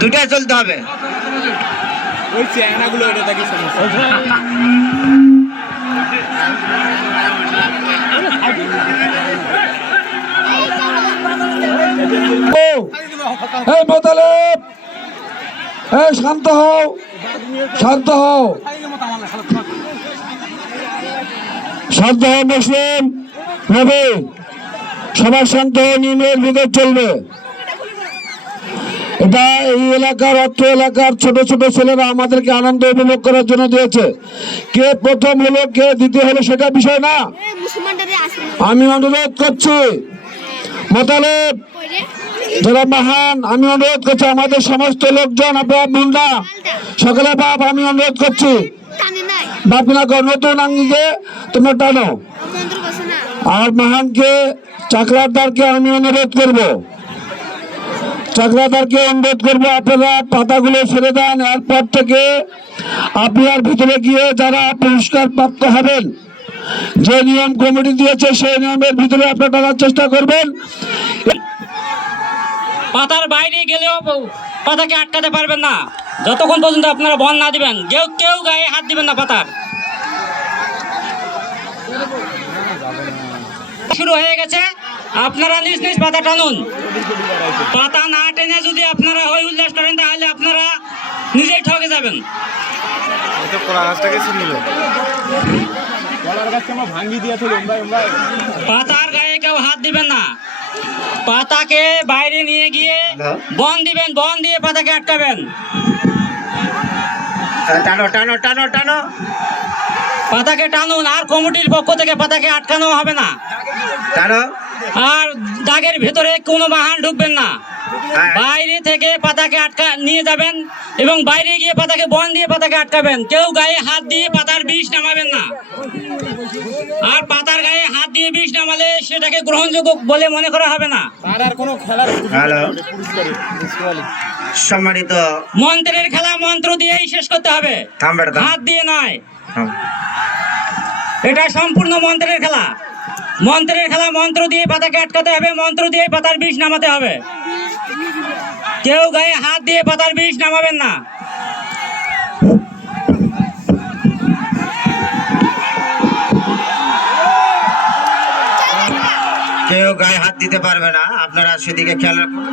দুটাই চলতে হবে। ওই চ্যাংড়াগুলো এটা থাকি সমস্যা। এই মোতালেব, এই শান্ত হও, শান্ত হও, শান্ত হও। মুসলিম নবী, সবার শান্ত হও, নিয়মের ভিতর চলবে। এটা এই এলাকার, অত্র এলাকার ছোট ছোট ছেলেরা আমাদেরকে আনন্দ উপভোগ করার জন্য দিয়েছে। কে প্রথম হলো, কে দ্বিতীয় হলো, সেটা বিষয় না। আমি অনুরোধ করছি মোতালেব, যারা মহান, আমি অনুরোধ করছি আমাদের সমস্ত লোকজন, আপনার মুন্ডা সকলে বাপ, আমি অনুরোধ করছি বাপ না কর, নতুন আঙ্গিকে তোমরা টানো। আর মহানকে, চাকরাদারকে আমি অনুরোধ করবো, চাকরাদারকে অনুরোধ করবো আপনারা পাতাগুলো ছেড়ে দেন। এরপর থেকে আপনার ভিতরে গিয়ে যারা পুরস্কার প্রাপ্ত হবেন, যে নিয়ম কমিটি দিয়েছে সেই নিয়মের ভিতরে আপনারা টানার চেষ্টা করবেন। পাতার বাইরে গেলেও পাতাকে আটকাতে পারবেন না যতক্ষণ পর্যন্ত আপনারা বল না দিবেন। কেউ গায়ে হাত দিবেন না। পাতার শুরু হয়ে গেছে, আপনারা নিজ নিজ পাতা টানুন। পাতা না টেনে যদি আপনারা হই উল্লাস করেন তাহলে আপনারা নিজেই ঠকে যাবেন। পাতার গায়ে কেউ হাত দিবেন না। পাতাকে বাইরে নিয়ে গিয়ে বন দিবেন, বন দিয়ে পাতাকে আটকাবেন। টানো টানো টানো টানো, পাতাকে টানুন। আর কমিটির পক্ষ থেকে পাতাকে আটকানো হবে না। টানো। আর দাগের ভেতরে কোনো বাহান ঢুকবেন না। বাইরে থেকে পাতাকে আটকা নিয়ে যাবেন এবং বাইরে গিয়ে পাতাকে বন দিয়ে পাতাকে আটকাবেন। কেউ গায়ে হাত দিয়ে পাতার বিষ নামাবেন না। আর পাতার গায়ে হাত দিয়ে বিষ নামালে সেটাকে গ্রহণযোগ্য বলে মনে করা হবে না। হ্যালো, সম্মানিত, মন্ত্রের খেলা মন্ত্র দিয়েই শেষ করতে হবে, হাত দিয়ে নয়। এটা সম্পূর্ণ মন্ত্রের খেলা। মন্ত্রের খেলা, মন্ত্র দিয়ে পাতাকে আটকাতে হবে, মন্ত্র দিয়ে পাতার বিষ নামাতে হবে। কেউ গায়ে হাত দিয়ে পাতার বিষ নামাবেন না। কেউ গায়ে হাত দিতে পারবে না, আপনারা সেদিকে খেয়াল রাখুন।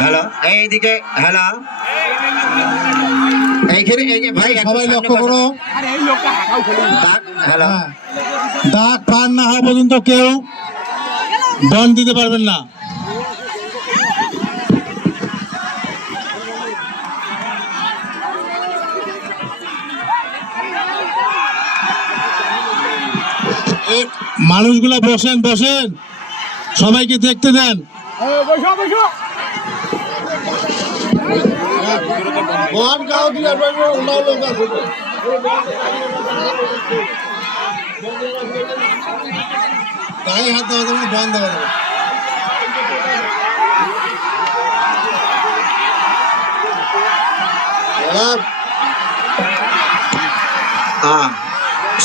হ্যালো, এইদিকে, হ্যালো, এইখানে, এই যে ভাই সবাই লক্ষ্য করো। হ্যালো, দাগ পার না হওয়া পর্যন্ত কেউ বন দিতে পারবেন না। মানুষগুলো বসেন, বসেন, সবাইকে দেখতে দেন। গায়ে হাত দেওয়া যাবে, বন দেওয়া যাবে।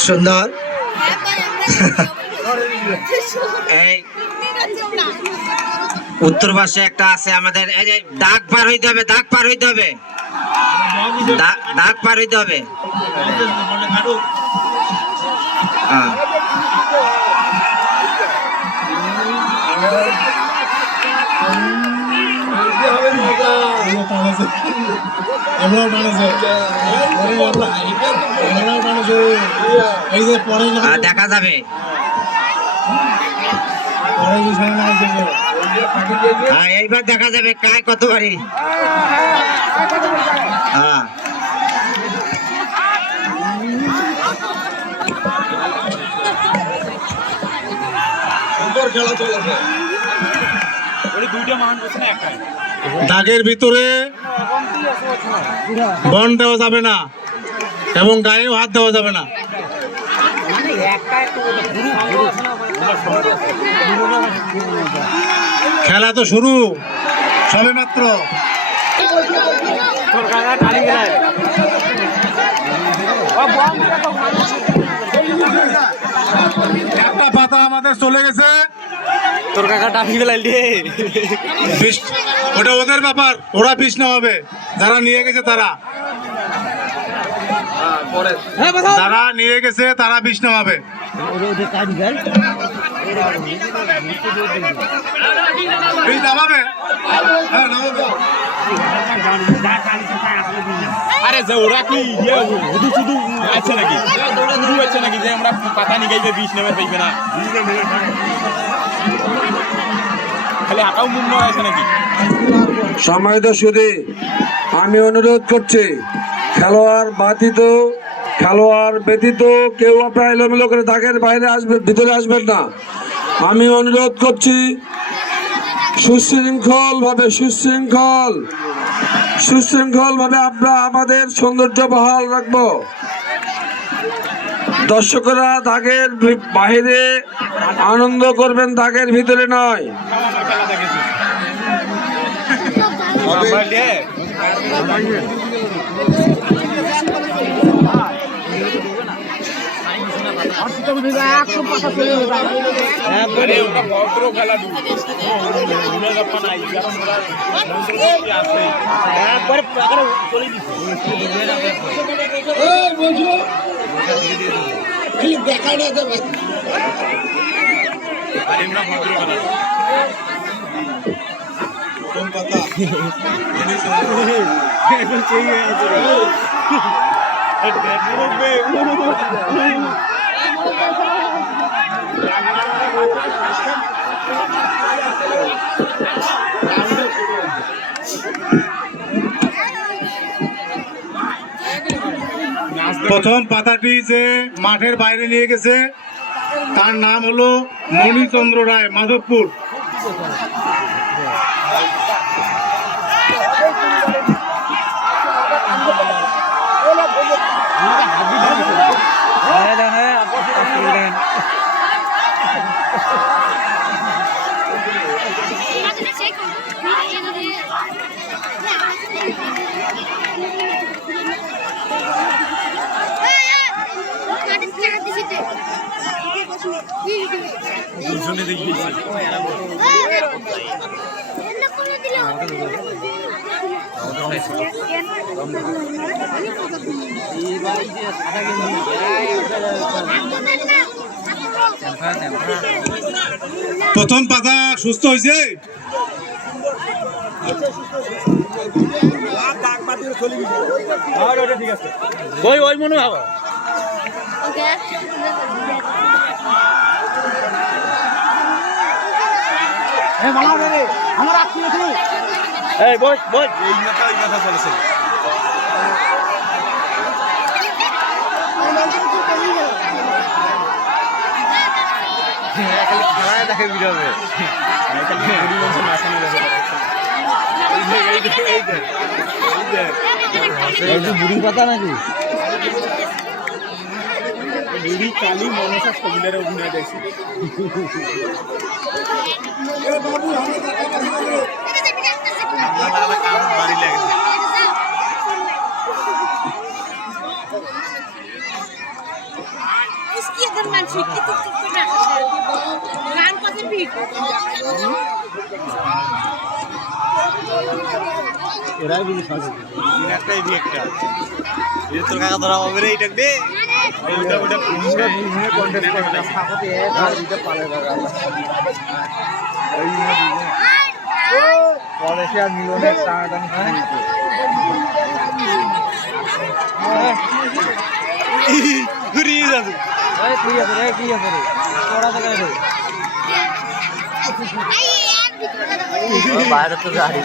সুন্দর। এই উত্তর পাশে একটা আছে আমাদের, এই যে দাগ পার হইতে হবে, দাগ পার হইতে হবে, দাগ পার হইতে হবে। দেখা যাবে। এইবার দেখা যাবে কায় কত বাড়ি। দাগের ভিতরে বন দেওয়া যাবে না এবং গায়েও হাত দেওয়া যাবে না। খেলা তো শুরু সবে মাত্র। একটা পাতা আমাদের চলে গেছে। তোর কাকা টাকি গেল, ওটা ওদের ব্যাপার, ওরা বিষ নামাবে। যারা নিয়ে গেছে তারা বিষ নামাবে। বিষ নামাবে। হ্যাঁ, নামাবে। আরে যে ওরা কি শুধু শুধু আছে নাকি শুধু আছে নাকি যে আমরা পাতা নিয়ে গাইবে 20 নামে পাইবে না খালি হাঁটাও মুন্ন আছে নাকি। সম্মানিত সুধী, আমি অনুরোধ করছি খেলোয়াড় ব্যতীত কেউ আপনার এলোমেলো করে দাগের বাইরে আসবে, ভিতরে আসবেন না। আমি অনুরোধ করছি সুশৃঙ্খলভাবে আমরা আমাদের সৌন্দর্য বহাল রাখবো। দর্শকরা দাগের বাইরে আনন্দ করবেন, দাগের ভিতরে নয়। প্রথম পাতাটি যে মাঠের বাইরে নিয়ে গেছে তার নাম হলো মণিচন্দ্র রায়, মাধবপুর। প্রথম পাতা সুস্থ হয়েছে। ওই মনে হবে এই বই এই মাথা চলেছে। দেখে বিড়াবে বুড়ি পাতা নাকি বুড়ি কালী মনসা ছবিটারে অভিনয় দেখছি। বাড়ি লেগেছে इसकी अगर मानसिक की तो राम का से भी এরা বুঝি ফাঁসি একটাই দি একটা এই তোর কাকা ধরা হবে রে এটা দে এইটা ওটা পুরো নিয়ে কন্টেস্ট করতে সাপতে আর এটা পালে লাগা এই নিয়ে দিবে ও পরে সে আর মিলনের টানাটানি ঘুরি যাবে এই ঠিক আছে রে তোরা তো করে বাইরে তো গাড়ি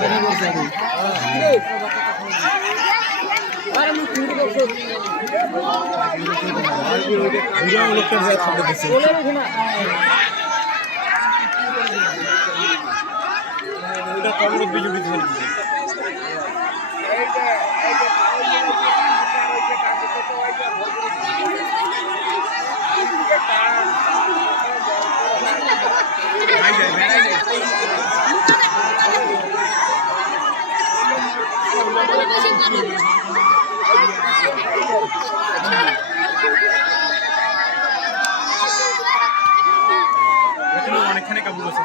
অনেকখানি কাবু আছে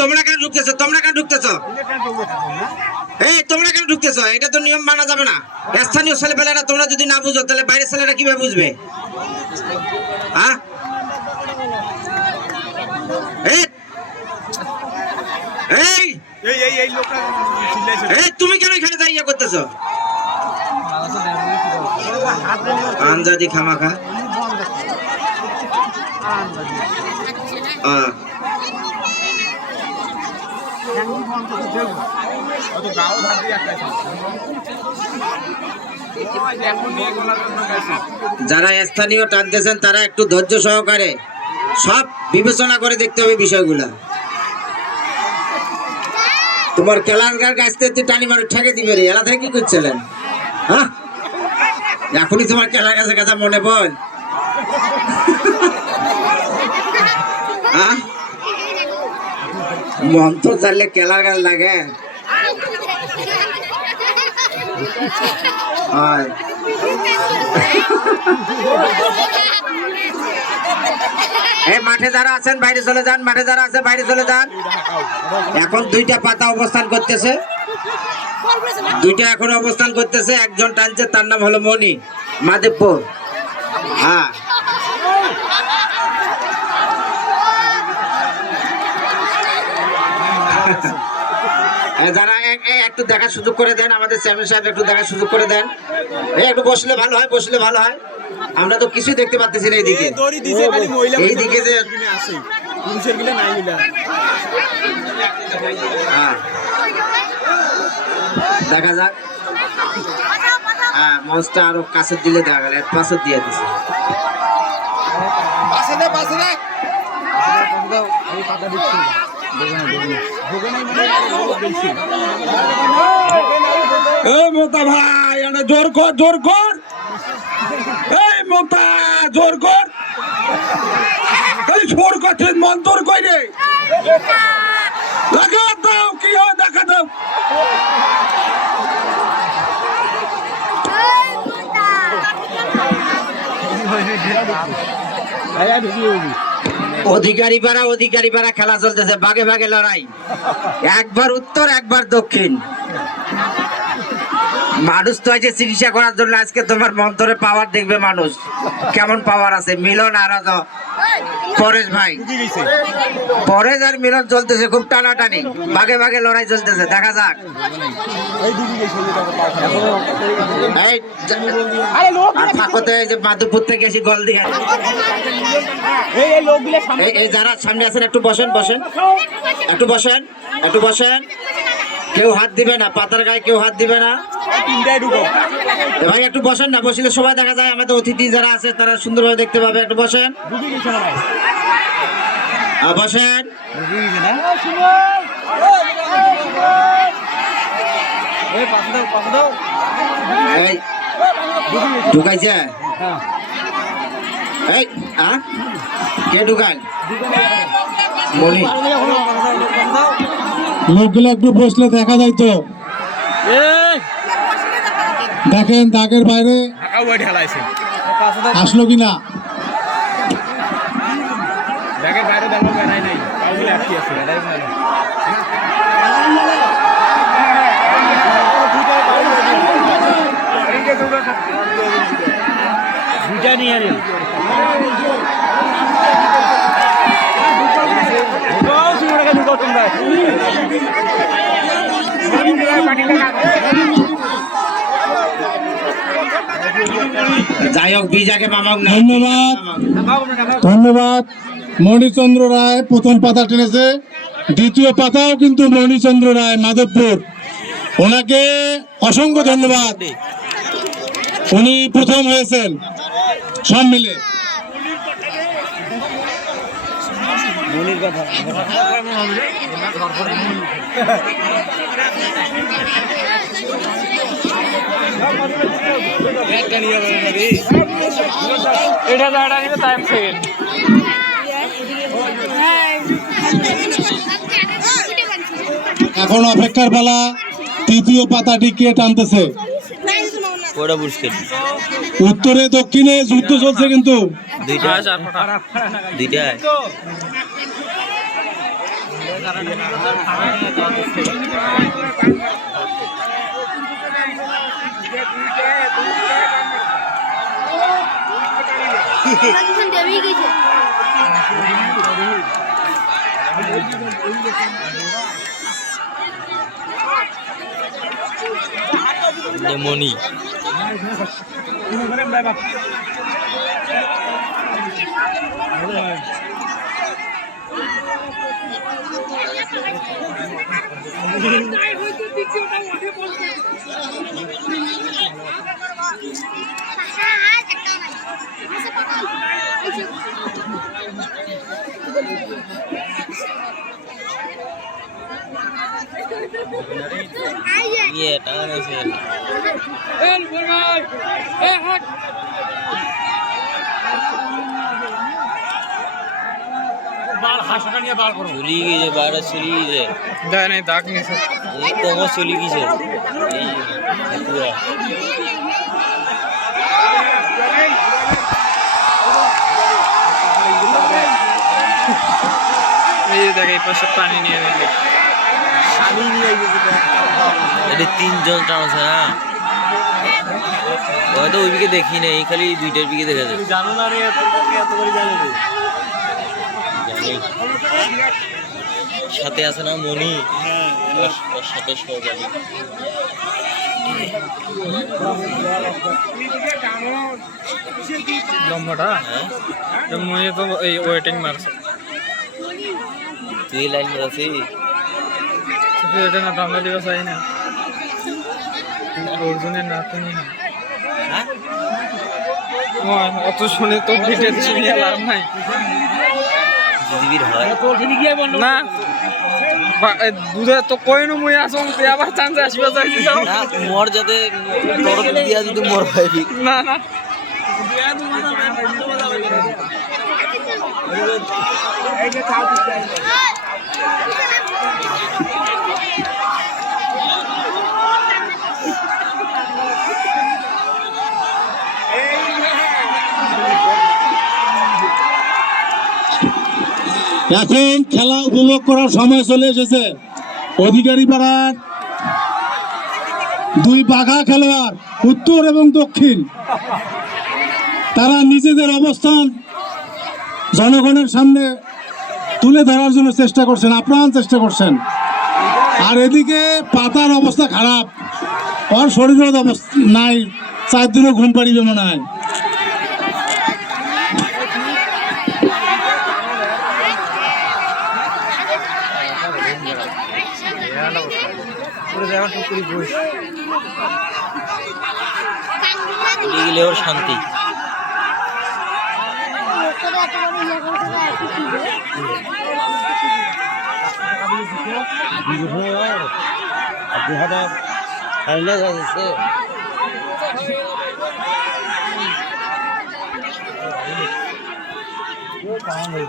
তোমরা কেন ঢুকতেছো? তোমরা কেন ঢুকতেছো? তোমরা কেন ঢুকতেছো? এটা তো নিয়ম মানা যাবে না। স্থানীয় ছেলেপেলেরা তোমরা যদি না বুঝো তাহলে বাইরের ছেলেরা কিভাবে বুঝবে? হ্যাঁ, তুমি কেন এখানে যাইয়া করতেছো? আনজাদি খামাখা। যারা স্থানীয় টানতেছেন তারা একটু ধৈর্য সহকারে সব বিবেচনা করে দেখতে হবে বিষয়গুলা। তোমার কেলাঙ্গার কাছ থেকে টানি মারে ঠেকে দিবে রে, এলা থেকে কি করছিলেন? হ্যাঁ, এখনই তোমার কেলার কাছে কথা মনে পড়? মন তো চাইলে কেলার গাছ লাগে। মাঠে যারা আছেন বাইরে চলে যান, মাঠে যারা আছে বাইরে চলে যান। এখন দুইটা পাতা অবস্থান করতেছে, দুইটা এখন অবস্থান করতেছে। একজন টানছে, তার নাম হলো মনি, মাধবপুর। হ্যাঁ, যারা একটু দেখার সুযোগ করে দেন, আমাদের চেয়ারম্যান সাহেব একটু দেখার সুযোগ করে দেন। একটু বসলে ভালো হয়, বসলে ভালো হয়। আমরা তো কিছুই দেখতে পাচ্ছি না এইদিকে। এইদিকে যে দেখা যাক। হ্যাঁ, মঞ্চটা আরো কাছে দিলে দেখা গেল, পাশে দিয়ে দিচ্ছে। মোতা ভাই, জোর কর, জোর কর। এই মোতা, জোর কর। জোর করছেন, মন তোর কই রে? দেখা দাও, কি হয় দেখা দাও। অধিকারী পাড়া খেলা চলতেছে, ভাগে ভাগে লড়াই। একবার উত্তর, একবার দক্ষিণ। মানুষ তো আছে চিকিৎসা করার জন্য। আজকে তোমার মন্তরে পাওয়ার দেখবে মানুষ, কেমন পাওয়ার আছে। মিলন আর পরেশ ভাই, পরেশ আর মিলন চলতেছে খুব টানাটানি, ভাগে ভাগে লড়াই চলতেছে। দেখা যাক। আর ফাঁকতে যে মাধবপুর থেকে এসে গল দিয়ে এই যারা সামনে আছেন একটু বসেন, বসেন, একটু বসেন, একটু বসেন। কেউ হাত দিবে না, পাতার গায়ে কেউ হাত দিবে না। ভাই একটু বসেন না, বসলে সবাই দেখা যায়। আমাদের অতিথি যারা আছে তারা সুন্দরভাবে দেখতে পাবে। একটু বসেন, বসেন। ঢুকাইছে? এই কে ঢুকান? মনি। লোকগুলো একটু বসলে দেখা যাইতো। দেখেন দাগের বাইরে আসলো কিনা। যাই হোক, বিজাকে মামাক ধন্যবাদ, ধন্যবাদ। মণিচন্দ্র রায় প্রথম পাতা টেনেছে, দ্বিতীয় পাতাও কিন্তু মণিচন্দ্র রায়, মাধবপুর। ওনাকে অসংখ্য ধন্যবাদ, উনি প্রথম হয়েছেন সব মিলে। এটা টাইম সেকেন্ড এখন অপেক্ষার পালা, তৃতীয় পাতাটি কে টানতেছে? ওটা বুঝতে উত্তরে দক্ষিণে যুদ্ধ চলছে কিন্তু। দুইটাই মনি ইয়ে টাকা আছে চলি গেছে বারো চলি গেছে এই কমর চলি গেছে এই পুরা এটা তিনজন টানছে না হয়তো ওই দিকে দেখি না এই খালি দুইটার দিকে দেখা যায় জানো না রে এত করে জানো সাথে আছে না মনি ওর সাথে সহকারী লম্বাটা মনে তো এই ওয়েটিং মারছে তুই লাইন মারছিস এটা না বাংলা দিবস আই না অর্জুনের নাতনি হ্যাঁ অত শুনে তো ভিডিও চিনি লাভ নাই দিদির হয় না দুধে তো কইনু মুই আসুন তুই আবার চান্সে আসিবা চাইছিস না মোর যাতে তোর দিয়া যদি মোর পাইবি না না এখন খেলা উপভোগ করার সময় চলে এসেছে। অধিকারী পাড়ার দুই বাঘা খেলোয়াড় উত্তর এবং দক্ষিণ, তারা নিজেদের অবস্থান জনগণের সামনে তুলে ধরার জন্য চেষ্টা করছেন, আপ্রাণ চেষ্টা করছেন। আর এদিকে পাতার অবস্থা খারাপ, ওর শরীরের অবস্থা নাই, 4 দিনও ঘুম পাড়িবে মনে হয়। গেলে ওর শান্তি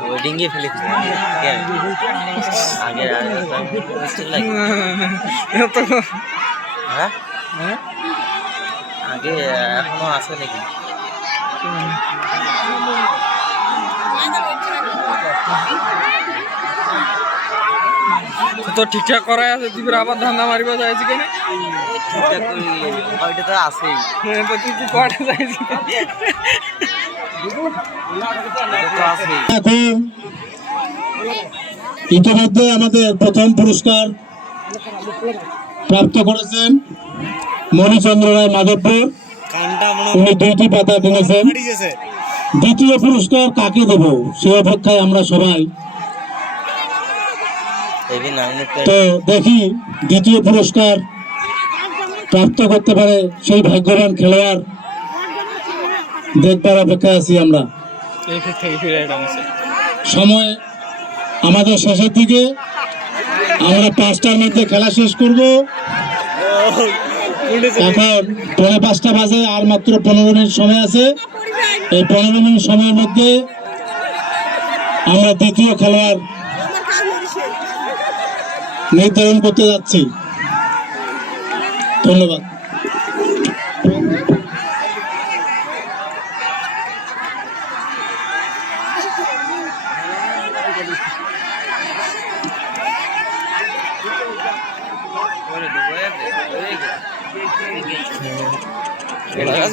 ওয়েডিংয়ে ফেলে আগে হ্যাঁ আগে এখনো আছে নাকি তো ঠিকঠাক করাই আছে তুই আবার ধান্দা মারিবা যাইছি কেন ঠিকঠাক করে ওইটা তো আছেই তো তুই কি কটা যাইছি এখন ইতিমধ্যে আমাদের প্রথম পুরস্কার প্রাপ্ত করেছেন মণিচন্দ্র রায় মাধবপুর, উনি 2টি পাতা কিনেছেন। দ্বিতীয় পুরস্কার কাকে দেব সে অপেক্ষায় আমরা সবাই। তো দেখি দ্বিতীয় পুরস্কার প্রাপ্ত করতে পারে সেই ভাগ্যবান খেলোয়াড়, দেখবার অপেক্ষায় আছি আমরা। সময় আমাদের শেষের দিকে, আমরা 5টার মধ্যে খেলা শেষ করব। এখন 5:15 বাজে, আর মাত্র 15 মিনিট সময় আছে। এই 15 মিনিট সময়ের মধ্যে আমরা দ্বিতীয় খেলোয়াড় নির্ধারণ করতে যাচ্ছি। ধন্যবাদ।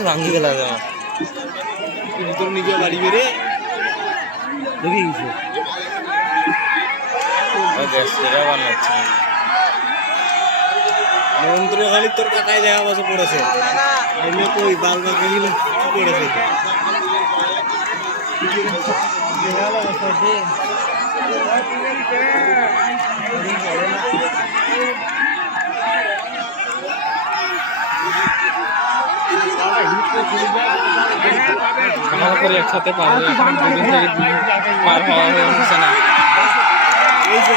ভাঙ্গি গেল ভিতর নিজে বাড়ি বেড়ে ঢুকে গেছে মন্ত্র খালি তোর কাকায় জায়গা বসে পড়েছে এমনি কই বাল বাল পড়েছে ভালো করে একসাথে পারবে এখন দুদিন থেকে পার হওয়া হয়ে উঠছে না এই যে